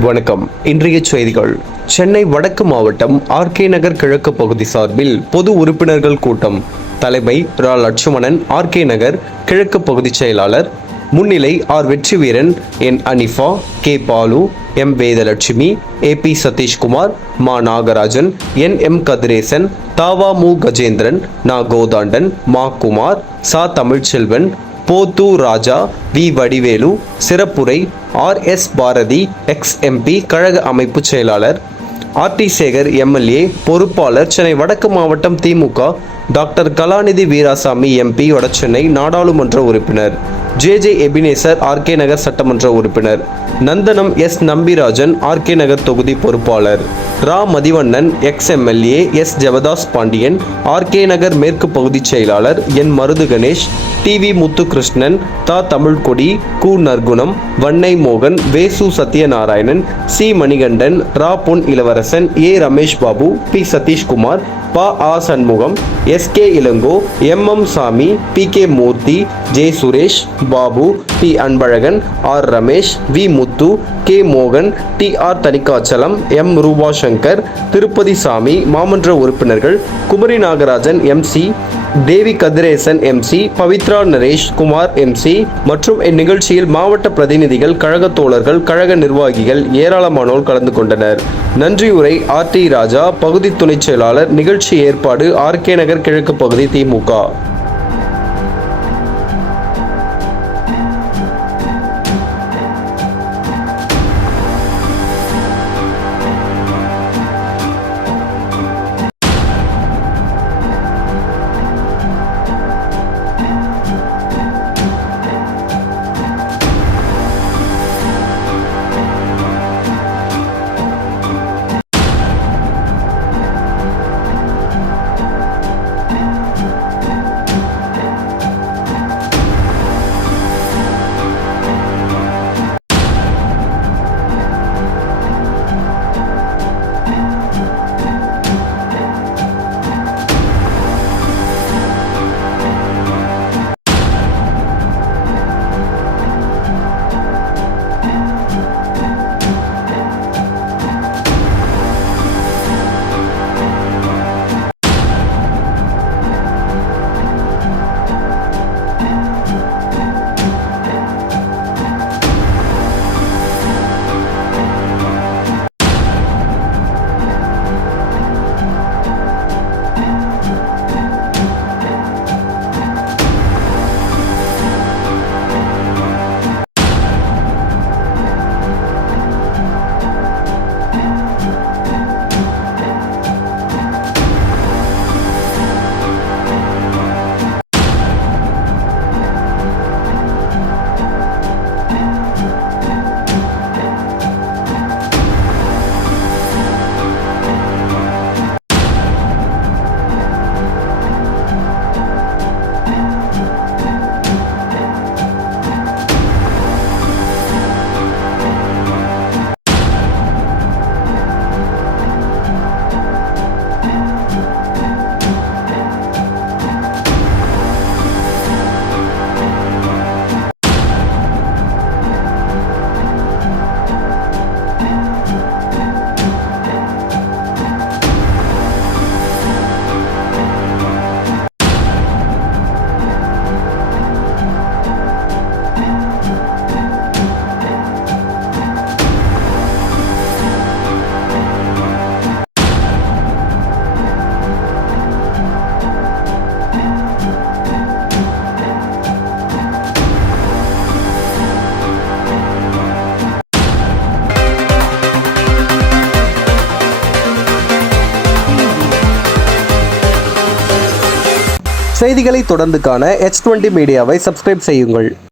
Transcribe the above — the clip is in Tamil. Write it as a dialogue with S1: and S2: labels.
S1: வணக்கம். இன்றைய செய்திகள். சென்னை வடக்கு மாவட்டம் ஆர்கே நகர் கிழக்கு பகுதி சார்பில் பொது உறுப்பினர்கள் கூட்டம். தலைமை ரா. லட்சுமணன் ஆர்கே நகர் கிழக்கு பகுதி செயலாளர் முன்னிலை R Vetri Veeran N Anifa K Balu M Vedalakshmi A P Satheeshkumar மா நாகராஜன் என் எம் கதிரேசன் தாவா மு. கஜேந்திரன் நா. கோதாண்டன் மா. குமார் சா. தமிழ்ச்செல்வன் போத்து ராஜா வி. வடிவேலு சிறப்புரை R. S. Bharathi ex. MP கழக அமைப்பு செயலாளர். ஆர்டி சேகர் எம்எல்ஏ பொறுப்பாளர் சென்னை வடக்கு மாவட்டம் திமுக டாக்டர் கலாநிதி வீராசாமி எம்பி வடசென்னை நாடாளுமன்ற உறுப்பினர். J. J. Ebenezer RK Nagar சட்டமன்ற உறுப்பினர். நந்தனம் எஸ். நம்பிராஜன் ஆர்கே நகர் தொகுதி பொறுப்பாளர். ரா. Mathivannan ex. MLA S. Jeyadas Pandian RK Nagar மேற்கு பகுதி செயலாளர் என். மருது கணேஷ் டிவி முத்துகிருஷ்ணன் தா. தமிழ்கொடி கு. நற்குணம் வண்ணை மோகன் வேசு சத்யநாராயணன் சி. மணிகண்டன் ரா. பொன் இளவரசன் ஏ. ரமேஷ் பாபு பி. சதீஷ்குமார் ப. ஆ. Shanmugam S. K Ilango M M Samy P K Murthy J Suresh Babu T Anbazhagan R Ramesh V Muthu K மோகன் T R Thanikachalam M Rupa Shankar Tirupati Samy மாமன்ற உறுப்பினர்கள் Kumari Nagarajan M C Devi Kathiresan MC Pavithra Naresh Kumar MC மற்றும் இந்நிகழ்ச்சியில் மாவட்ட பிரதிநிதிகள் கழக தோழர்கள் கழக நிர்வாகிகள் ஏராளமானோர் கலந்து கொண்டனர். நன்றியுரை ஆர் டி ராஜா பகுதி துணைச் செயலாளர் நிகழ்ச்சி ஏற்பாடு ஆர்கே நகர் கிழக்கு பகுதி திமுக செய்திகளை தொடர்ந்து காண எச் டுவெண்ட்டி மீடியாவை சப்ஸ்கிரைப் செய்யுங்கள்.